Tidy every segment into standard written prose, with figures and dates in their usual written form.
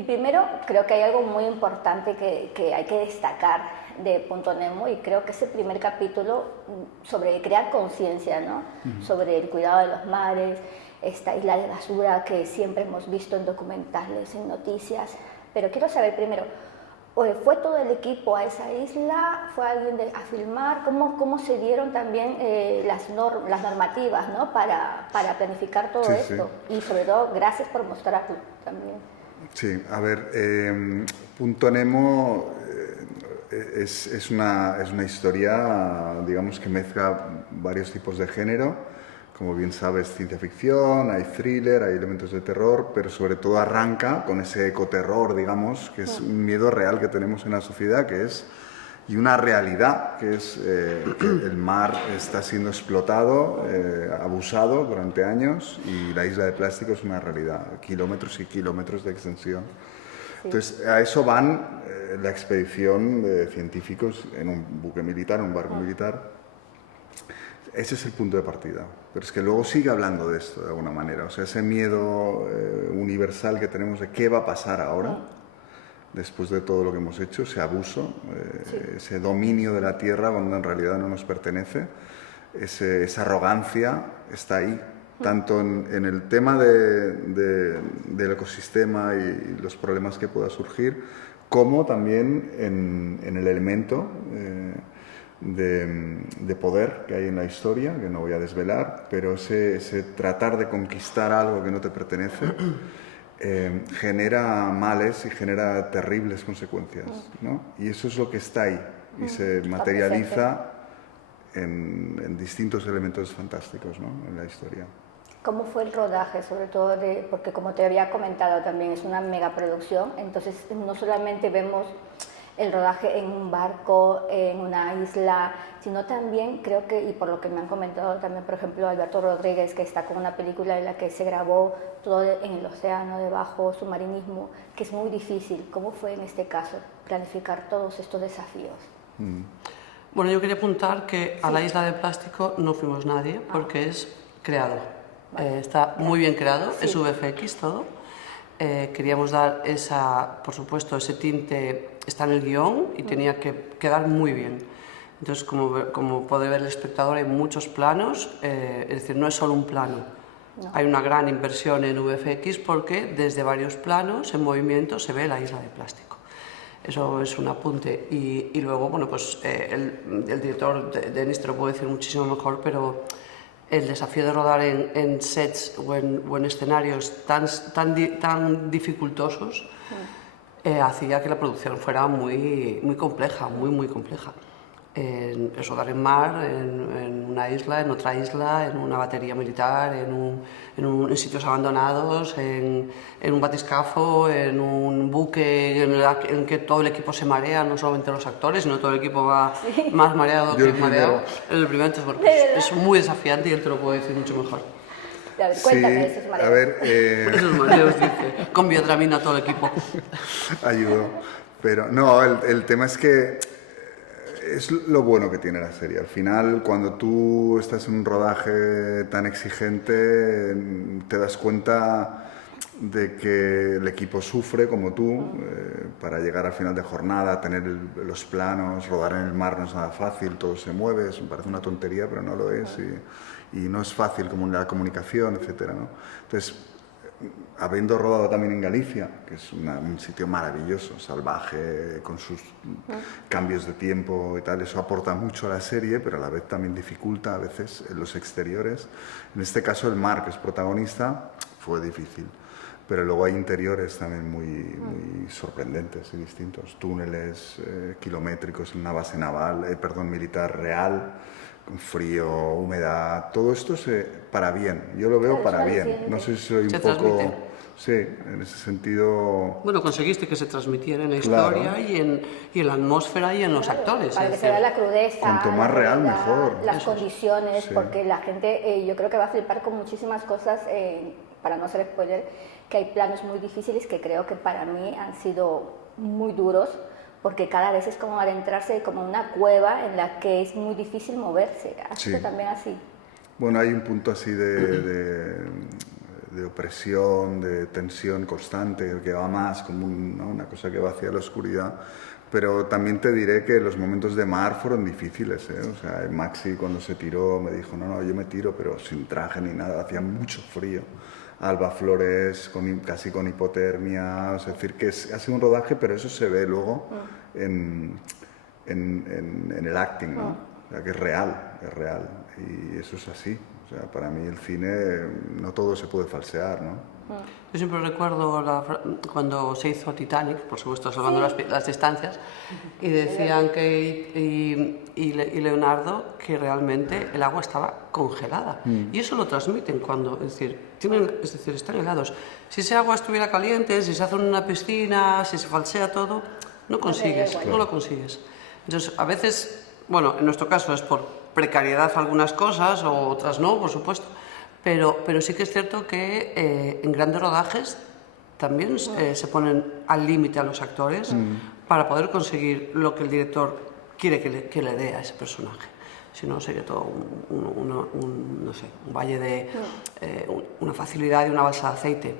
Y primero, creo que hay algo muy importante que hay que destacar de Punto Nemo, y creo que ese primer capítulo sobre crear conciencia, ¿no? Sobre el cuidado de los mares, esta isla de basura que siempre hemos visto en documentales, en noticias. Pero quiero saber primero, ¿fue todo el equipo a esa isla? ¿Fue alguien a filmar? ¿Cómo se dieron también las normativas, ¿no? para planificar todo esto? Sí. Y sobre todo, gracias por mostrarlo también. Sí, a ver, Punto Nemo es una historia, digamos, que mezcla varios tipos de género. Como bien sabes, ciencia ficción, hay thriller, hay elementos de terror, pero sobre todo arranca con ese ecoterror, digamos, que es un miedo real que tenemos en la sociedad, y una realidad, que es que el mar está siendo explotado, abusado durante años, y la isla de plástico es una realidad, kilómetros y kilómetros de extensión. Sí. Entonces, a eso van la expedición de científicos en un buque militar, un barco militar. Ese es el punto de partida. Pero es que luego sigue hablando de esto de alguna manera. O sea, ese miedo universal que tenemos de qué va a pasar ahora, después de todo lo que hemos hecho, ese abuso, ese dominio de la tierra cuando en realidad no nos pertenece, esa arrogancia está ahí, tanto en el tema del ecosistema y los problemas que pueda surgir, como también en el elemento de poder que hay en la historia, que no voy a desvelar, pero ese tratar de conquistar algo que no te pertenece genera males y genera terribles consecuencias, ¿no? Y eso es lo que está ahí y se materializa en distintos elementos fantásticos, ¿no? En la historia. ¿Cómo fue el rodaje? Sobre todo porque, como te había comentado, también es una megaproducción, entonces no solamente vemos el rodaje en un barco, en una isla, sino también creo que, y por lo que me han comentado también, por ejemplo, Alberto Rodríguez, que está con una película en la que se grabó todo en el océano, debajo, submarinismo, que es muy difícil. ¿Cómo fue en este caso planificar todos estos desafíos? Bueno, yo quería apuntar que a la isla de plástico no fuimos nadie, porque es creado. Vale. Está muy bien creado, es VFX todo. Queríamos dar por supuesto, ese tinte, está en el guión y tenía que quedar muy bien. Entonces, como puede ver el espectador, hay muchos planos, es decir, no es solo un plano. No. Hay una gran inversión en VFX porque desde varios planos en movimiento se ve la isla de plástico. Eso es un apunte. Y luego, bueno, pues el director Denis te lo puede decir muchísimo mejor, pero el desafío de rodar en sets o en escenarios tan dificultosos hacía que la producción fuera muy compleja, muy compleja. Rodar en mar, en una isla, en otra isla, en una batería militar, en sitios abandonados, en un batiscafo, en un buque en que todo el equipo se marea, no solamente los actores, sino todo el equipo va más mareado que mareado. El primero es muy desafiante y él te lo puede decir mucho mejor. A ver, cuéntame esos mareos. A ver, esos mareos, dice, con biodramina a todo el equipo. Ayudó. Pero no, el tema es que es lo bueno que tiene la serie. Al final, cuando tú estás en un rodaje tan exigente, te das cuenta de que el equipo sufre como tú para llegar al final de jornada, tener los planos, rodar en el mar no es nada fácil, todo se mueve, me parece una tontería, pero no lo es, y no es fácil como la comunicación, etcétera, ¿no? Entonces, habiendo rodado también en Galicia, que es un sitio maravilloso, salvaje, con sus cambios de tiempo y tal, eso aporta mucho a la serie, pero a la vez también dificulta a veces en los exteriores. En este caso el mar, que es protagonista, fue difícil, pero luego hay interiores también muy sorprendentes y distintos, túneles kilométricos en una base militar real, frío, humedad, todo esto para bien, yo lo veo para bien, no sé si soy un poco... Sí, en ese sentido... Bueno, conseguiste que se transmitiera en la historia y en la atmósfera y en los actores. Para que se vea la crudeza, cuanto más real, mejor. Las condiciones, porque la gente, yo creo que va a flipar con muchísimas cosas, para no ser spoiler, que hay planos muy difíciles que creo que para mí han sido muy duros, porque cada vez es como adentrarse como una cueva en la que es muy difícil moverse. ¿Ha sido también así? Bueno, hay un punto así de de opresión, de tensión constante, que va más como ¿no? una cosa que va hacia la oscuridad. Pero también te diré que los momentos de mar fueron difíciles, ¿eh? O sea, Maxi cuando se tiró me dijo, no, yo me tiro, pero sin traje ni nada, hacía mucho frío. Alba Flores casi con hipotermia, es decir, que ha sido un rodaje, pero eso se ve luego en el acting, ¿no? O sea, que es real, y eso es así. O sea, para mí el cine no todo se puede falsear, ¿no? Yo siempre recuerdo cuando se hizo Titanic, por supuesto salvando las distancias, y decían que y Leonardo que realmente el agua estaba congelada. Y eso lo transmiten cuando, es decir, están helados. Si esa agua estuviera caliente, si se hace en una piscina, si se falsea todo, no lo consigues. Entonces, a veces, bueno, en nuestro caso es por precariedad algunas cosas, o otras no, por supuesto. Pero sí que es cierto que en grandes rodajes también se ponen al límite a los actores para poder conseguir lo que el director quiere que le dé a ese personaje. Si no, sería todo no sé, un valle de una facilidad y una balsa de aceite.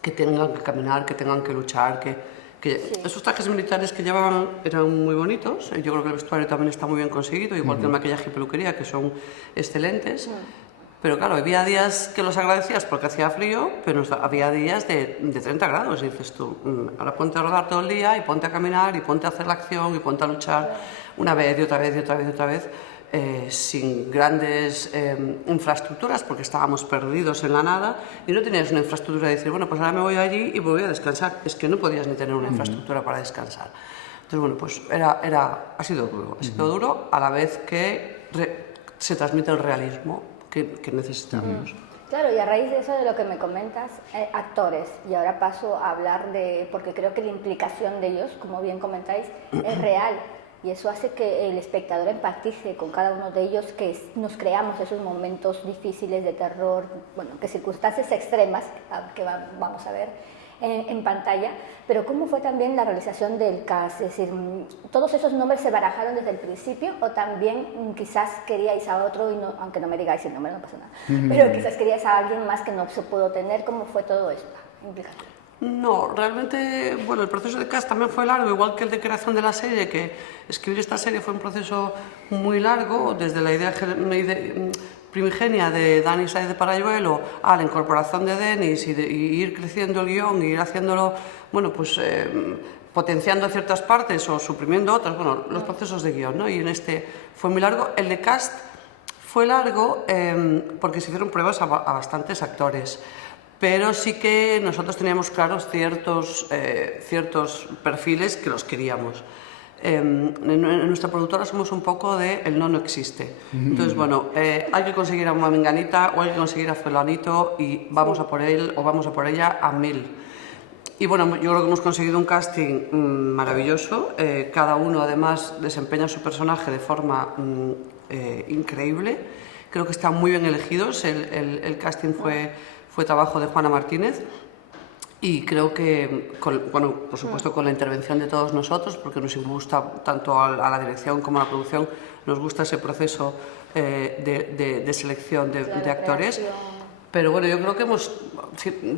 Que tengan que caminar, que tengan que luchar, esos trajes militares que llevaban eran muy bonitos. Yo creo que el vestuario también está muy bien conseguido, igual que el maquillaje y peluquería, que son excelentes. Pero claro, había días que los agradecías porque hacía frío, pero había días de 30 grados. Y dices tú, ahora ponte a rodar todo el día y ponte a caminar y ponte a hacer la acción y ponte a luchar una vez y otra vez y otra vez y otra vez, sin grandes infraestructuras, porque estábamos perdidos en la nada y no tenías una infraestructura de decir, bueno, pues ahora me voy allí y voy a descansar. Es que no podías ni tener una infraestructura para descansar. Entonces, bueno, pues ha sido duro a la vez que se transmite el realismo que necesitamos. Claro, y a raíz de eso de lo que me comentas, actores, y ahora paso a hablar porque creo que la implicación de ellos, como bien comentáis, es real, y eso hace que el espectador empatice con cada uno de ellos, que nos creamos esos momentos difíciles de terror, bueno, que circunstancias extremas, que vamos a ver en pantalla, pero ¿cómo fue también la realización del cast? Es decir, ¿todos esos nombres se barajaron desde el principio o también quizás queríais a otro, aunque no me digáis el nombre, no pasa nada, pero quizás queríais a alguien más que no se pudo tener? ¿Cómo fue todo esto? No, realmente, bueno, el proceso de cast también fue largo, igual que el de creación de la serie, que escribir esta serie fue un proceso muy largo, desde la idea primigenia de Dani Sáez de Parayuelo a la incorporación de Denis y ir creciendo el guión y ir haciéndolo, bueno, pues potenciando ciertas partes o suprimiendo otras, bueno, los procesos de guión, ¿no? Y en este fue muy largo. El de cast fue largo porque se hicieron pruebas a bastantes actores, pero sí que nosotros teníamos claros ciertos perfiles que los queríamos. En nuestra productora somos un poco de el no existe. Entonces, bueno, hay que conseguir a una menganita o hay que conseguir a fulanito y vamos a por él o vamos a por ella a 1000. Y bueno, yo creo que hemos conseguido un casting maravilloso. Cada uno además desempeña su personaje de forma increíble. Creo que están muy bien elegidos. El casting fue trabajo de Juana Martínez. Y creo que, bueno, por supuesto con la intervención de todos nosotros, porque nos gusta tanto a la dirección como a la producción, nos gusta ese proceso de selección de actores. Pero bueno, yo creo que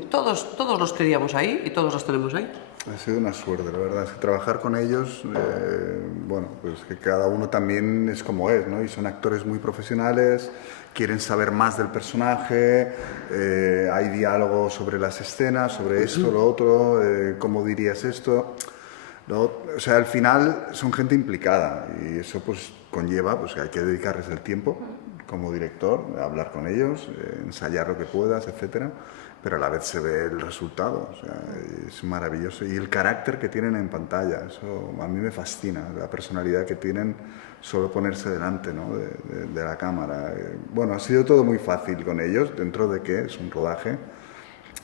todos los queríamos ahí y todos los tenemos ahí. Ha sido una suerte, la verdad. Es que trabajar con ellos, bueno, pues que cada uno también es como es, ¿no? Y son actores muy profesionales, quieren saber más del personaje, hay diálogo sobre las escenas, sobre esto, lo otro, cómo dirías esto. O sea, al final son gente implicada y eso pues conlleva pues, que hay que dedicarles el tiempo como director, hablar con ellos, ensayar lo que puedas, etcétera. Pero a la vez se ve el resultado, o sea, es maravilloso. Y el carácter que tienen en pantalla, eso a mí me fascina, la personalidad que tienen solo ponerse delante, ¿no? de la cámara. Bueno, ha sido todo muy fácil con ellos, dentro de que es un rodaje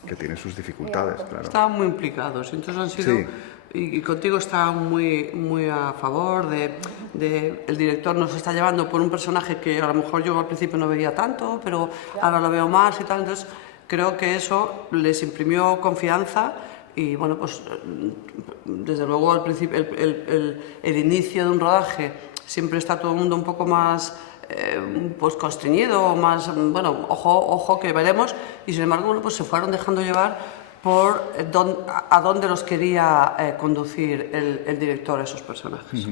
que tiene sus dificultades, claro. Estaban muy implicados, entonces han sido... Sí. Y contigo está muy a favor el director nos está llevando por un personaje que a lo mejor yo al principio no veía tanto, pero ahora lo veo más y tal, entonces... Creo que eso les imprimió confianza y, bueno, pues desde luego al principio, el inicio de un rodaje siempre está todo el mundo un poco más pues constreñido o más, bueno, ojo que veremos, y sin embargo, bueno, pues se fueron dejando llevar por a dónde los quería conducir el director a esos personajes.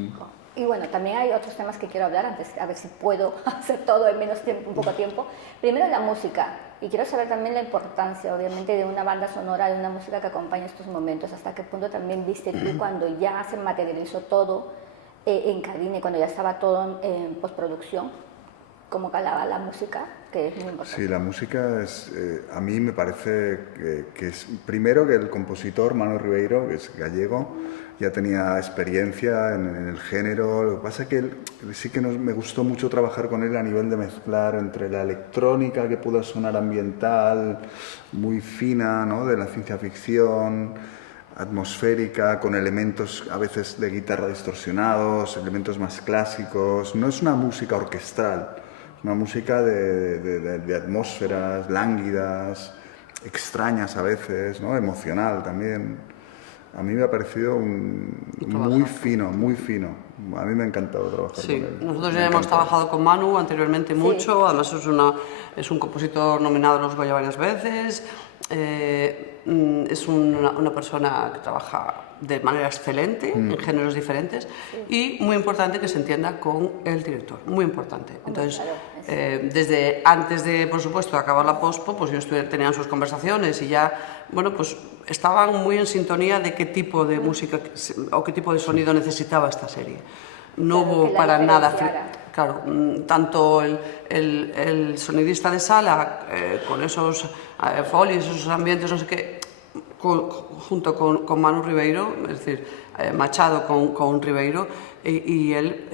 Y bueno, también hay otros temas que quiero hablar antes, a ver si puedo hacer todo en menos tiempo, un poco tiempo. Primero la música, y quiero saber también la importancia, obviamente, de una banda sonora, de una música que acompañe estos momentos. ¿Hasta qué punto también viste tú cuando ya se materializó todo en cabina y cuando ya estaba todo en postproducción? ¿Cómo calaba la música? Que es muy importante. Sí, la música es, a mí me parece que es, primero que el compositor Manu Ribeiro, que es gallego, ya tenía experiencia en el género. Lo que pasa es que él, sí que me gustó mucho trabajar con él a nivel de mezclar entre la electrónica que pudo sonar ambiental, muy fina, ¿no?, de la ciencia ficción, atmosférica, con elementos a veces de guitarra distorsionados, elementos más clásicos. No es una música orquestral, es una música de atmósferas lánguidas, extrañas a veces, ¿no?, emocional también. A mí me ha parecido muy fino, muy fino. A mí me ha encantado trabajar con él. Nosotros ya hemos trabajado con Manu anteriormente mucho, además es un compositor nominado a los Goya varias veces, es una persona que trabaja de manera excelente en géneros diferentes y muy importante que se entienda con el director, muy importante. Entonces, desde antes de, por supuesto, acabar la pospo, pues ellos tenían sus conversaciones y ya, bueno, pues estaban muy en sintonía de qué tipo de música o qué tipo de sonido necesitaba esta serie. No hubo para nada, claro, tanto el sonidista de sala con esos folies, esos ambientes, no sé qué, junto con Manu Ribeiro, es decir, Machado con Ribeiro, y él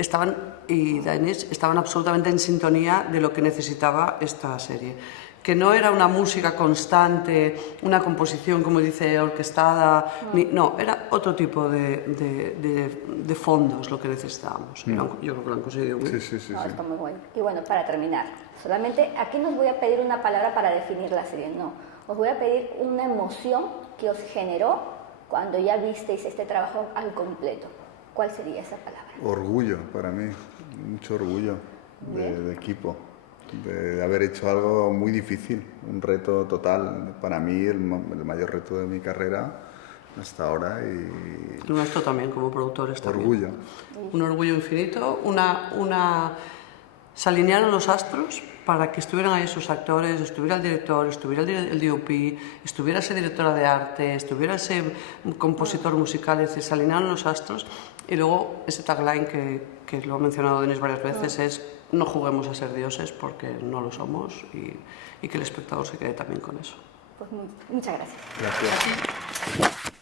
y Daenerys estaban absolutamente en sintonía de lo que necesitaba esta serie. Que no era una música constante, una composición, como dice, orquestada, no, era otro tipo de fondos lo que necesitábamos. Yo creo que lo han conseguido muy bien. Sí. Está muy bueno. Y bueno, para terminar, solamente aquí no os voy a pedir una palabra para definir la serie, no. Os voy a pedir una emoción que os generó cuando ya visteis este trabajo al completo. ¿Cuál sería esa palabra? Orgullo para mí, mucho orgullo de equipo, de haber hecho algo muy difícil, un reto total. Para mí el mayor reto de mi carrera hasta ahora. Y el nuestro también, como productores. Orgullo. Un orgullo infinito, se alinearon los astros para que estuvieran ahí esos actores, estuviera el director, estuviera el DOP, estuviera esa directora de arte, estuviera ese compositor musical, es decir, se alinearon los astros. Y luego ese tagline que lo ha mencionado Denis varias veces es: no juguemos a ser dioses porque no lo somos, y que el espectador se quede también con eso. Pues muchas gracias. Gracias.